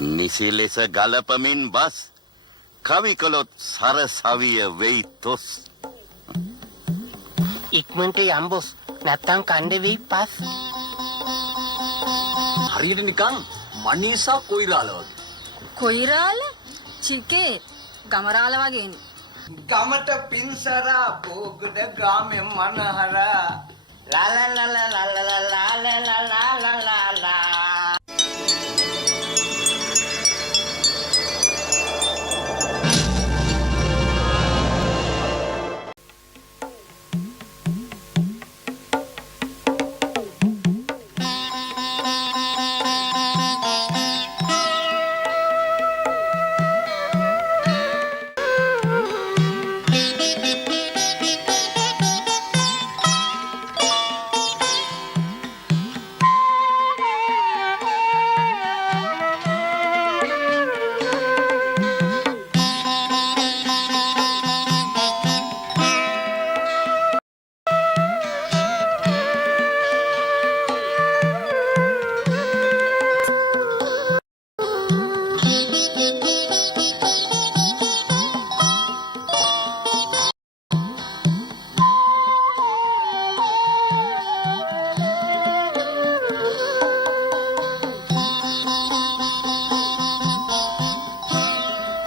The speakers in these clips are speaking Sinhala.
නිසි ලෙස ගලපමින් බස් කවි කළොත් සරසවිය වෙයි තොස්. ඉක්මනට යම් බොස් නැත්තම් කණ්ඩ වෙයි පස්. හරියට නිකන් මනීසා කොයිරාල වගේ. කොයිරාල? චිකේ ගමරාල වගේනේ. ගමට පින්සරා පොගුඩ ගාමෙ මනහරා ලා ලා ලා ලා ලා ලා ලා ලා ලා ලා.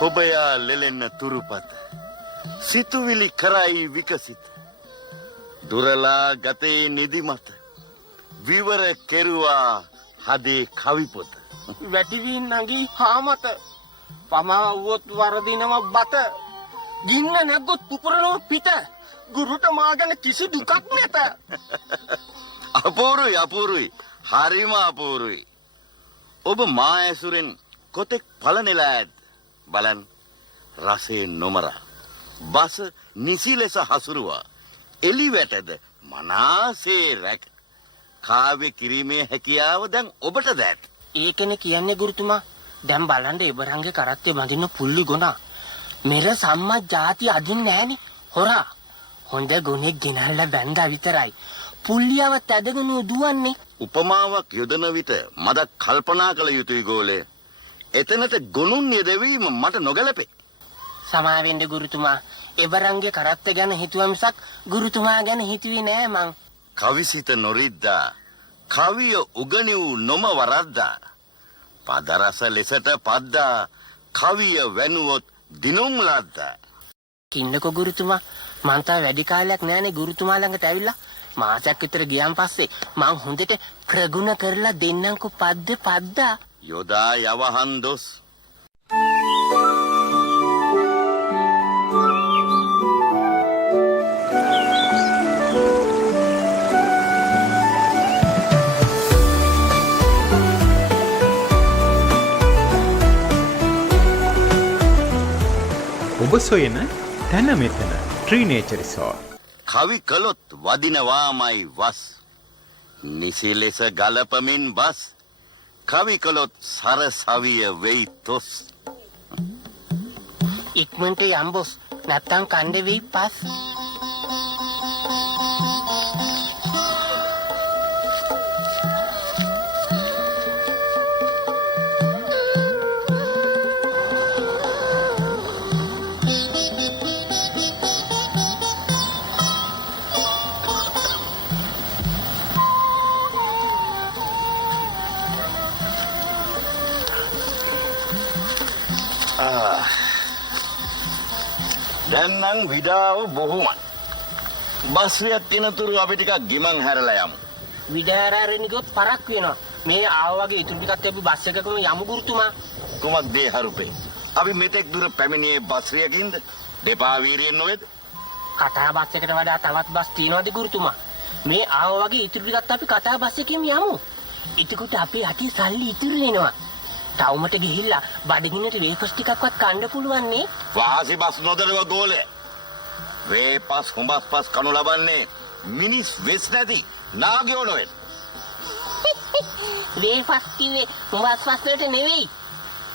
ඔබයා ලෙලෙන්න තුරුපත සිතුවිලි කරයි විකසිත දුරලා ගතේ නිදිමත විවර කෙරුවා හදේ කවිපොත. වැටිවින් නගී හාමත පමා වුවොත් වරදිනව බත ගින්න නැග්ගොත් පුපුරනව පිට ගුරුට මාගන කිසි දුකක් නැත. අපූරුයි අපූරුයි හරිම අපූරුයි. ඔබ මා ඇසුරෙන් කොතෙක් පලනෙලා ඇත් බලන් රසේ නොමරා බස නිසි ලෙස හසුරුවා එලි වැටද මනාසේ රැක කාව්‍ය කිරීමේ හැකියාව දැන් ඔබට දැත්. ඒකනේ කියන්නේ ගුරුතුමා. දැන් බලන්න එබරංගේ කරත්තේ බඳින්න පුල්ලි ගොනා. මෙර සම්මා ಜಾති අදින් නෑනේ. හොරා. හොඳ ගුණෙක් ගෙනල්ලා බැඳා විතරයි. පුල්ලියවත් ඇදගෙන දුවන්නේ. උපමාවක් යොදන විට මද කල්පනා කළ යුතුයි ගෝලේ. එතනට ගොනුන් යෙදවීම මට නොගැලපේ. සමාවෙන්න ගුරුතුමා. එබරංගේ කරත්ත ගැන හිතුවා මිසක් ගුරුතුමා ගැන හිතුවේ නෑ මං. කවිසිත නොරිද්දා කවිය උගනිව් නොම වරද්දා පදරස ලෙසට පද්දා කවිය වැනුවොත් දිනුම් ලද්දා. කින්නකෝ ගුරුතුමා. මං තා වැඩි කාලයක් නෑනේ ගුරුතුමා ළඟට ඇවිල්ලා. මාසයක් විතර ගියන් පස්සේ මං හොඳට ප්‍රගුණ කරලා දෙන්නම්කෝ පද්දා. යොදා යවහන් දොස් ඔබ සොයන තැන මෙතන ට්‍රී නේචර් රිසෝට්. කවි කළොත් වදිනවාමයි වස් නිසි ලෙස ගලපමින් බස් කවි කළොත් සරසවිය වෙයි තොස්. ඉක්මනට යම් බොස් නැත්තම් කණ්ඩ වෙයි පස්. දැන් නම් විඩාව බොහොමයි. බස්රියක් තිනතුරු අපි ටිකක් ගිමන් හැරලා යමු. විඩාරාරෙනි ගොත් පරක් වෙනවා. මේ ආව වගේ ඉතුරු ටිකත් අපි බස් එකකම යමු ගුරුතුමා. කුමක් දේ හරුපේ. අපි මෙතෙක් දුර පැමිණියේ බස්රියකින්ද? දෙපා වීරියෙන් නොවේද? කතා බස් එකට වඩා තවත් බස් තියනවාද ගුරුතුමා? මේ ආව වගේ ඉතුරු ටිකත් අපි කතා බස් එකෙන් යමු. එතකොට අපේ අතේ සල්ලි ඉතුරු වෙනවා. ටවුමට ගිහිල්ලා බඩගින්නට වේපස් ටිකක්වත් කන්න පුළුවන් නේ. වාසි බස් නොදරව ගෝලේ. වේපස් හුඹස් පස් කනු ලබන්නේ මිනිස් වෙස් නැති නාගයෝ නොවේ. වේපස් කිව්වේ හුඹස් පස් වලට නෙවෙයි.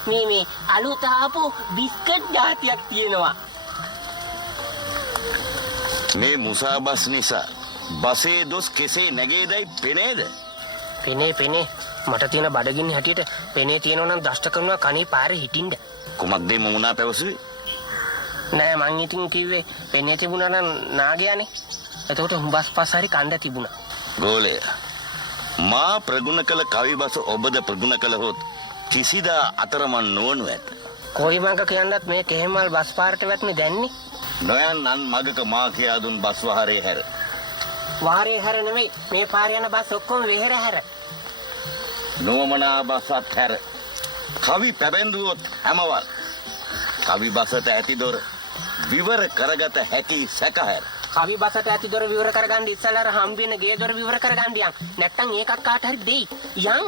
මේ අලුත ආපු බිස්කට් જાතියක් තියෙනවා. මේ මුසා බස් නිසා බසේ දොස් කෙසේ නැගේදයි පෙනේද? පෙනේ මට තියෙන බඩගින්න හැටියට පෙනේ තියෙනවා නම් දෂ්ට කරනවා කනේ පාරේ හිටින්න. කුමක්ද මුණා පැවසුවේ? නෑ මං ඉතින් කිව්වේ පෙනේ තිබුණා නම් නාගයානේ. එතකොට හුඹස් පස් හරි කණ්ඩ තිබුණා. ගෝලය මා ප්‍රගුණ කළ කවිබස ඔබද ප්‍රගුණ කළහොත් කිසිදා අතරමං නොවනු ඇත. කොයි මඟ කියන්නත් මේ කෙහෙමල් බස් පාරට වැටුනේ දැන්නේ. නොයන්නන් මගක මා කියා දුන් බස් වහරේ හැර. වාරේ හැර නෙමෙයි මේ පාරේ යන බස් ඔක්කොම වෙහෙර හැර. නොමනා බසත් හැර. කවි පැබැඳුවොත් හැමවල්. කවි බසට ඇති දොර විවර කරගත හැකි සැකහැර. කවි බසට ඇති දොර විවර කරගන්න ඉස්සලා හම්බ වෙන ගේ දොර විවර කරගන්න යන්. නැත්තම් ඒකක් කාට හරි දෙයි. යන්.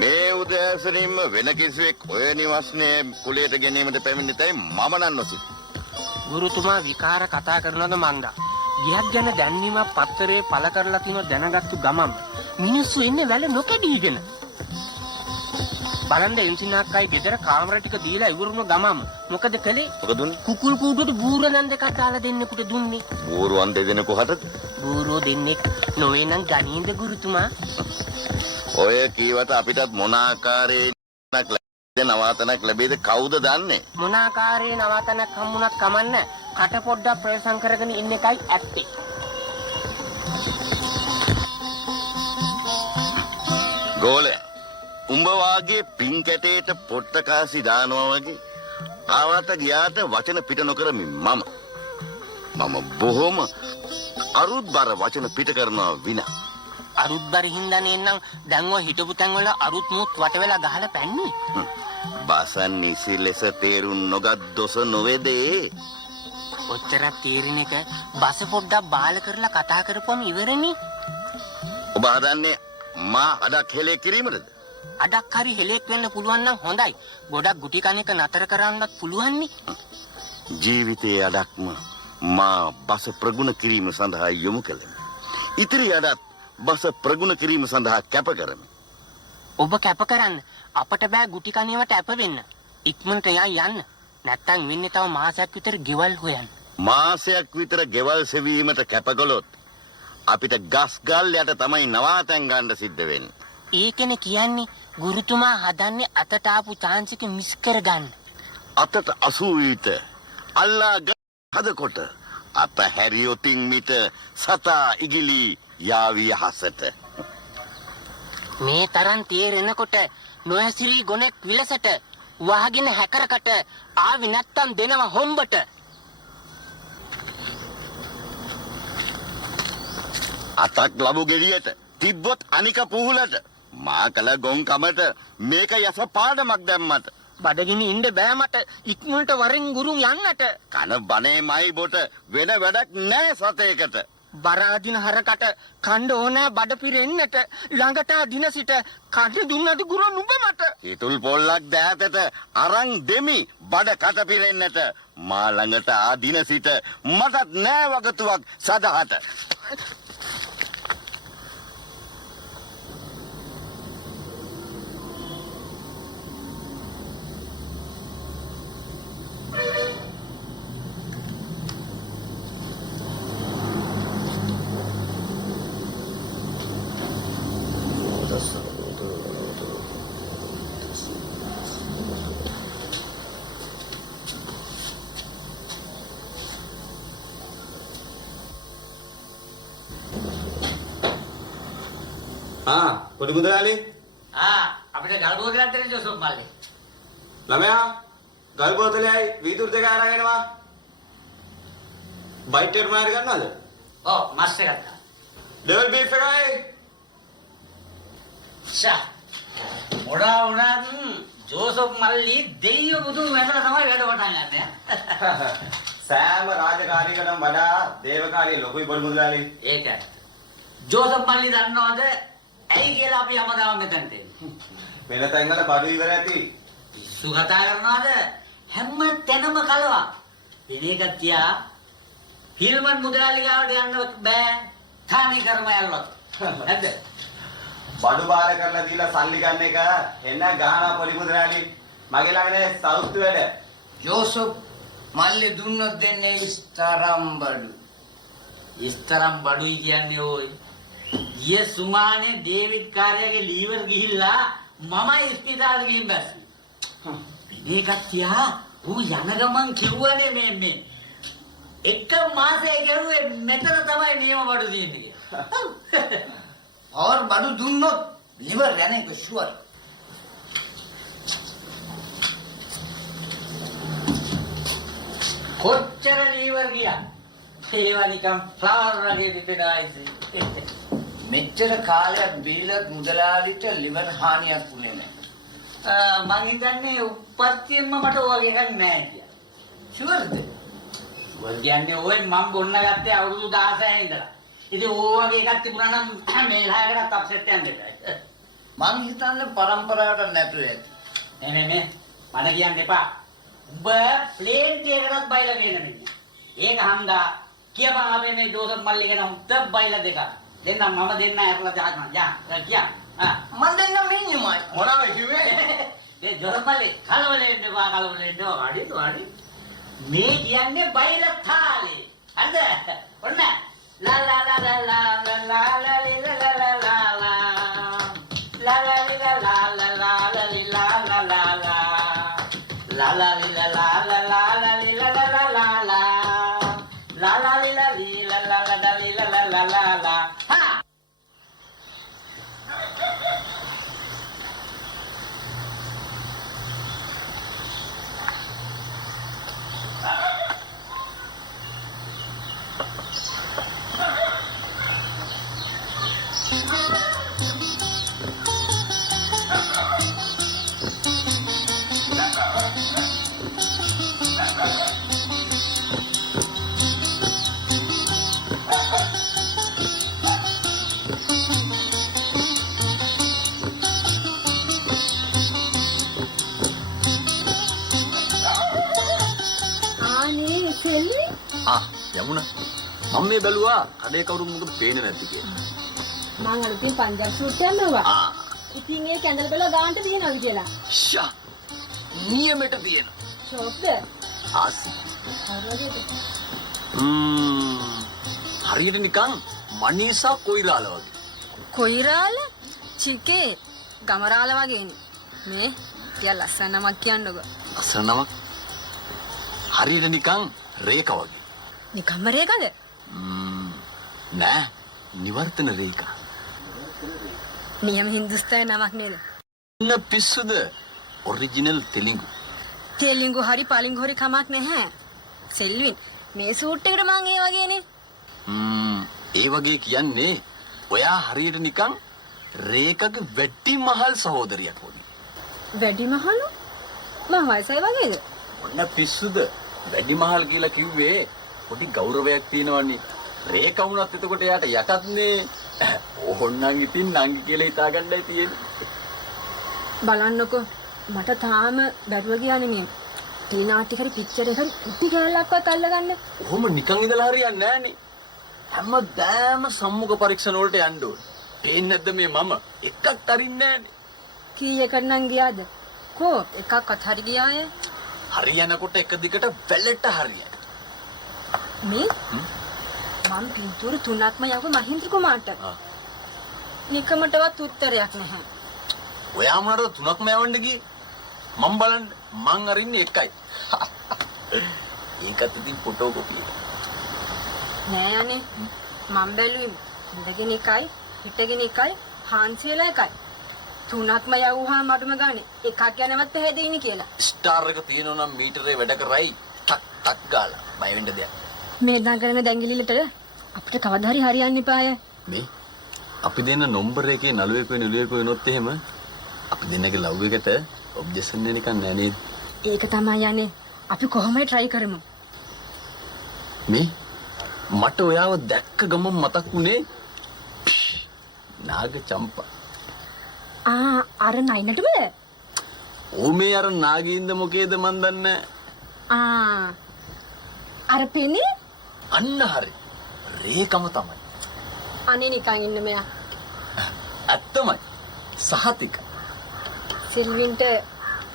මේ උදෑසනින්ම වෙන කිසිවෙක් ඔය නිවස්නේ කුලයට ගැනීමට පැමිණිතයි මම නම් නොසිත. ගුරුතුමා විකාර කතා කරනවද මන්දා? ගියක් ගැන දැන්වීමක් පත්තරේ පළ කරලා තියෙන දැනගත්තු ගමන් මිනිස්සු එන්නේ වැල නොකැඩීගෙන. බලන්න එන්සිනාක්කයි ගෙදර කාමර ටික දීලා ඉවරුන ගමන් මොකද කළේ? මොකද උන්නේ? කුකුල් කූඩුවට බූරලන් දෙකක් දාලා දෙන්නෙකුට දුන්නේ. බෝරුවන් දෙදෙනෙකු හටද? බූරෝ දෙන්නෙක් නොවේ නම් ගණීන්ද ගුරුතුමා? ඔය කීවට අපිටත් මොන ආකාරයේ නවාතනක් ලැබෙයිද කවුද දන්නේ? මොන ආකාරයේ නවාතනක් හම්බුණත් කමන්න කට පොඩ්ඩක් ප්‍රවේශම් කරගෙන ඉන්න එකයි ඇත්තේ. ගෝලය උඹ වාගේ පින් කැටේට පොට්ට කාසි දානවා වගේ ආවට ගියාට වචන පිට නොකරමි මම බොහොම අරුත්බර වචන පිට කරනවා විනා. අරුත්බර හින්දා නේනම් දැන් ඔය හිටපු තැන් වල අරුත් මුත් වට වෙලා ගහලා පැන්නේ. බසන් නිසි ලෙස තේරුම් නොගත් දොස නොවේද ඒ? ඔච්චරක් තේරෙන එක බස පොඩ්ඩක් බාල කරලා කතා කරපුවම ඉවරනේ. ඔබ හදන්නේ මා අඩක් හෙලේ කිරීමටද? අඩක් හරි හෙලෙක් වෙන්න පුළුවන් නම් හොඳයි. ගොඩක් ගුටි කන එක නතර කරන්නත් පුළුවන් නේ. ජීවිතයේ අඩක්ම මා බස ප්‍රගුණ කිරීම සඳහා යොමු කළෙමි. ඉතිරි අඩත් බස ප්‍රගුණ කිරීම සඳහා කැප කරමි. ඔබ කැප කරන්න අපට බෑ ගුටි කණේවට අප වෙන්න. ඉක්මනට යන්න. නැත්තම් වෙන්නේ තව මාසයක් විතර ගෙවල් හොයන්න. මාසයක් විතර ගෙවල් සෙවීමට කැපකළොත් අපිට ගස් ගල් යට තමයි නවාතැන් ගන්න සිද්ධ වෙන්නේ. ඒකනේ කියන්නේ ගුරුතුමා හදන්නේ අතට ආපු chance එක මිස් කරගන්න. අතට අසූවිත අල්ලා හදකොට අප හැරියොතින් මිට සතා ඉගිලි යාවිය හසට. මේ තරම් තේරෙනකොට නොඇසිරි ගොනෙක් විලසට වහගෙන හැකරකට ආවි නැත්තම් දෙනවා හොම්බට. අතක් ලබු ගෙඩියට තිබ්බොත් අනික පුහුලට මා කළ ගොන්කමට මේක යස පාඩමක් දැම්මට. බඩගිනි ඉන්න බෑ මට ඉක්මනට වරෙන් ගුරු යන්නට. කන බනේ මයි බොට වෙන වැඩක් නෑ සතේකට. බරාදින හරකට කණ්ඩ ඕනෑ බඩ පිරෙන්නට ළඟට දින සිට කණ්ඩ දුන්නද ගුරු නුඹ මට. හිතුල් පොල්ලක් දෑතට අරන් දෙමි බඩ කට පිරෙන්නට මා ළඟට ආදින සිට මටත් නෑ වගතුවක් සදහට. පොඩි මුදලාලි අපිට ගල් බෝතලයක් දෙන්න ජෝසප් මල්ලි. ළමයා ගල් බෝතලයයි වීදුරු දෙක අරගෙනවා. බයිට් එකට මාර ගන්නවද? ඔව් මස් එකක් ගන්න. ඩබල් බීෆ් එකයි. ෂා. මොඩා වුණත් ජෝසප් මල්ලි දෙයියෝ බුදුන් වැඳලා තමයි වැඩ පටන් ගන්න. සෑම රාජකාරියකටම වඩා දේවකාරිය ලොකුයි පොඩි මුදලාලි. ඒකයි. ජෝසප් මල්ලි දන්නවද ඇයි කියලා අපි හැමදාම මෙතනට එන්නේ? වෙන තැන්වල බඩු ඉවර ඇති. පිස්සු කතා කරනවද? හැම තැනම කලවා. එන එක තියා ෆිල්මන් මුදලාලි ගාවට යන්න බෑ. තානේ කරම යල්ලත්. නැද්ද? බඩු බාර කරලා දීලා සල්ලි ගන්න එක එන්න ගානා පොඩි මුදලාලි. මගේ ළඟනේ සෞතු වැඩ. ජෝසප් මල්ලි දුන්නොත් දෙන්නේ ඉස්තරම් බඩු. ඉස්තරම් බඩුයි කියන්නේ ඕයි. ඊයේ සුමානේ ඩේවිඩ් කාර්යගේ ලීවර් ගිහිල්ලා මමයි ඉස්පිතාලෙට ගිහින් බැස්සේ. මේ කට්ටියා ඌ යන ගමන් කිව්වනේ මේ එක මාසෙක ගිරුවේ මෙතන තමයි නියම බඩු තියෙන්නේ කියලා. और බඩු දුන්නොත් liver යන එක ෂුවර්. කොච්චර ලීවර් ගියා. ඒවා නිකන් ෆ්ලවර් වගේ පිටේනවා ඉතින්. මෙච්චර කාලයක් බීලත් මුදලාලිට liver හානියක් වුණේ නැහැ. මං හිතන්නේ උපත්තියෙන්ම මට ඔය වගේ එකක් නැහැ කියලා. ෂුවර්ද? ඔය කියන්නේ ඔය මම බොන්න ගත්තේ අවුරුදු 16 ඉඳලා. ඉතින් ඕ වගේ එකක් තිබුණා නම් මේ ලහයකට අප්සෙට් යන්න දෙපා. මං හිතන්නේ පරම්පරාවට නැතුව ඇති. නේ මට කියන්න එපා. උඹ ප්ලේන් එකකටත් බයිලා ගේන මිනිහා. ඒක හන්දා කියපන් අපේ මේ ජෝසප් මල්ලි ගැන උත්ත බයිලා දෙක. දෙන්නම් මම දෙන්න ඇරලා දානවා. යා කියා. මන් දෙන්න මිනිමයි. මොනවද කිව්වේ? ඒ ජෝසප් මල්ලි කලවලෙන්න බා කලවලෙන්න අඩි. මේ කියන්නේ බයිලා තාලේ. හරිද? ඔන්න ලා ලා ලා ලා ලා ලා ලා ලා ලා ලා ලා ලා ලා ලා ලා ලා ලා ලා ලා La la li la la la la la li la la la la la la la li la li la la la la li la la la la la ha Yamuna මම මේ බැලුවා කඩේ කවුරුත් මොකද පේන්නේ නැද්ද කියලා. මං අලුතින් පංජාබ් සූට් එකක් නෝවා. ඉතින් ඒ කැඳල් බල ගානට තියනවද කියලා. ෂා නියමෙට තියෙන. ෂොප්ද? ආසි. හරියට නිකන් මනීසා කොයිරාල වගේ. කොයිරාල? චිකේ ගමරාල වගේනේ. මේ තියා ලස්සන නමක් කියන්නකෝ. ලස්සන නමක්. හරියට නිකන් රේඛ වගේ. නිකම්ම රේඛද? නෑ නිවර්තන රේඛ. නියම හින්දුස්තානි නමක් නේද? ඉන්න පිස්සුද? ඔරිජිනල් තෙලිඟු. තෙලිඟු හරි පලිඟු හරි කමක් නැහැ. සෙල්වින් මේ සූට් එකට මං ඒ වගේනේ. ඒ වගේ කියන්නේ ඔයා හරියට නිකන් රේඛගේ වැඩි මහල් සහෝදරියක් වගේ. වැඩි මහලු? මම වයසයි වගේද? ඔන්න පිස්සුද? වැඩි මහල් කියලා කිව්වේ පොඩි ගෞරවයක් තියෙනවන්නේ. රේඛ වුණත් එතකොට එයාට යටත්නේ. ඕන්නම් ඉතින් නංගි කියලා හිතාගන්නයි තියෙන්නේ. බලන්නකෝ මට තාම බැරුව ගියානේ මේ ටීනාටි හරි පික්චර් එක ඉටි කැලලක්වත් අල්ලගන්න. කොහොම නිකන් ඉඳලා හරියන්නේ නෑනේ. හැමදාම සම්මුඛ පරීක්ෂණ වලට යන්න ඕනේ. පේන්නේ නැද්ද මේ මම එකක් අරින්නේ නෑනේ. කීයකට නම් ගියාද? කෝ එකක්වත් හරි ගියාය? හරියනකොට එක දිගට වැලට හරියයි. මේ මම පින්තූර තුනක්ම යව මහින්ද්‍ර කුමාරට. නිකමටවත් උත්තරයක් නැහැ. ඔයා මොනවාද තුනක්ම යවන්න ගියේ? මම බලන්න මං අරින්නේ එකයි. ඒකත් ඉතින් ෆොටෝ කොපි එක. නෑ අනේ මම බැලුවේ ඉඳගෙන එකයි හිටගෙන එකයි හාන්සි වෙලා එකයි. තුනක්ම යවුවා මඩුම ගානේ එකක් යනවත් හැදෙයිනි කියලා. ස්ටාර් එක තියෙනවා නම් මීටරේ වැඩ කරයි ටක් ටක් ගාලා බය වෙන්න දෙයක්. මේ නගරන දැඟිලිලට අපිට කවදා හරි හරියන්න එපාය. මේ අපි දෙන්න නම්බර් එකේ නළුවෙකුයි නිලුවෙකුයි වුණොත් එහෙම අපි දෙන්නගේ ලව් එකට ඔබ්ජෙක්ෂන් එකක් නෑ නේද? ඒක තමයි යන්නේ. අපි කොහොමයි try කරමු. මේ මට ඔයාව දැක්ක ගමන් මතක් වුණේ නාග චම්පා. අර නයිනටමද? ඕ මේ අර නාගින්ද මොකේද මන් දන්නේ. අර පෙනේ? අන්න හරි. රේකම තමයි. අනේ නිකන් ඉන්න මෙයා. ඇත්තමයි. සහතික. සිල්වින්ට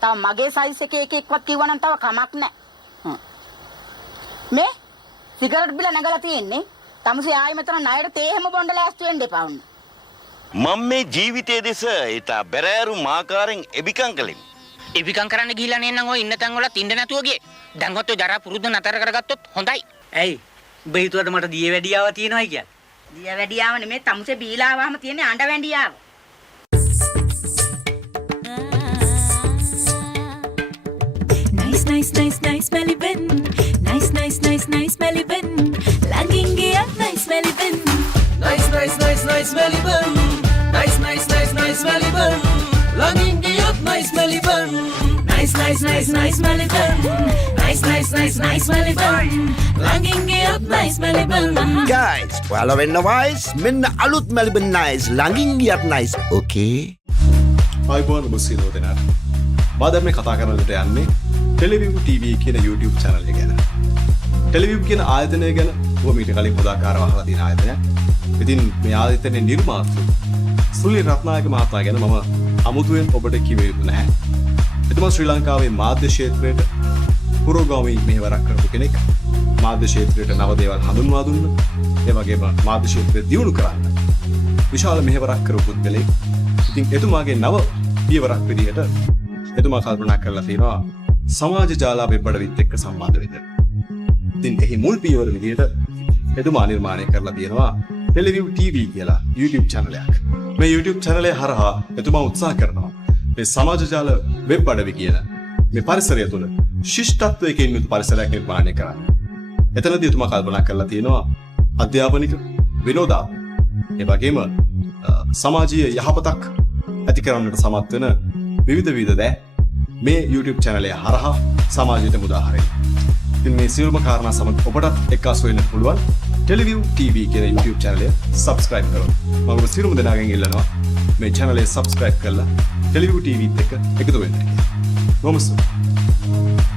තව මගේ සයිස් එකේ එකෙක්වත් කිව්වනම් තව කමක් නැහැ. මේ සිගරට් බිල නැගලා තියෙන්නේ. තමුසේ ආයෙ මෙතන ණයට තේ හැම බොණ්ඩ ලෑස්ති වෙන්න එපා වුණ. මම මේ ජීවිතයේ දෙස ඊට බැරෑරු මාකාරෙන් එබිකම් කලින්. එවිකම් කරන්න ගිහිල්ලා නේනම් ඔය ඉන්න තැන් වලත් ඉන්න නැතුව ගියේ. දැන්වත් ඔය ජරා පුරුද්ද නතර කරගත්තොත් හොඳයි. ඇයි උඹ හිතුවද මට දිය වැඩියාව තියෙනවයි කියන්නේ? දිය වැඩියාව නෙමෙයි තමුසේ බීලා ආවම තියෙන්නේ අඬ වැඬියාව. Nice, nice, nice, smelly bin. Nice, nice, nice, nice, smelly bin. Langing up, nice, smelly bin. Nice, nice, nice, nice, smelly bun. Nice, nice, nice, nice, smelly bun. Longing up, nice, smelly bun. Nice, nice, nice, nice, smelly bin. Nice, nice, nice, nice, smelly bin. Langing up, nice, smelly bin. Guys, ඔයාලා වෙන්න වයිස් මෙන්න අලුත් මෙලිබන් නයිස් ළඟින් ගියත් නයිස් ඕකේ ආයිබෝන් මුස්සිනෝ දෙනාට මම දැන් මේ කතා කරන්නට යන්නේ ටෙලිවිව් TV කියන YouTube channel එක ගැන. ටෙලිවිව් කියන ආයතනය ගැන ඔබ මීට කලින් උදාකාරව අහලා තියෙන ආයතනයක්. ඉතින් මේ ආයතනයේ නිර්මාතෘ සුනිල් රත්නායක මහතා ගැන මම අමුතුවෙන් ඔබට කිව යුතු නැහැ. එතුමා ශ්‍රී ලංකාවේ මාධ්‍ය ක්ෂේත්‍රයට පුරෝගාමී මෙහෙවරක් කරපු කෙනෙක්. මාධ්‍ය ක්ෂේත්‍රයට නව දේවල් හඳුන්වා දුන්න. ඒ වගේම මාධ්‍ය ක්ෂේත්‍රය දියුණු කරන්න විශාල මෙහෙවරක් කරපු පුද්ගලෙක්. ඉතින් එතුමාගේ නව පියවරක් විදිහට එතුමා කල්පනා කරලා තියෙනවා සමාජ ජාල වෙබ්අඩවිත් එක්ක සම්බන්ධ වෙන්න. ඉතින් එහි මුල් පියවර විදිහට එතුමා නිර්මාණය කරලා තියෙනවා ටෙලිවිව් TV කියලා YouTube channel එකක්. මේ YouTube channel එක හරහා එතුමා උත්සාහ කරනවා මේ සමාජ ජාල වෙබ්අඩවි කියන මේ පරිසරය තුළ ශිෂ්ටත්වයකින් යුතු පරිසරයක් නිර්මාණය කරන්න. එතනදී එතුමා කල්පනා කරලා තියෙනවා අධ්‍යාපනික විනෝදාත්මක ඒ වගේම සමාජීය යහපතක් ඇති කරන්නට සමත් වෙන විවිධ දෑ මේ YouTube channel එක හරහා සමාජයට මුදා හරින්න. ඉතින් මේ සියලුම කාරණා සමග ඔබටත් එක්කාසු වෙන්න පුළුවන් ටෙලිවිව් TV කියන YouTube channel එක subscribe කරන්න. මම ඔබ සියලුම දෙනාගෙන් ඉල්ලනවා මේ channel එක subscribe කරලා ටෙලිවිව් TV එක්ක එකතු වෙන්න. බොහොම ස්තුතියි.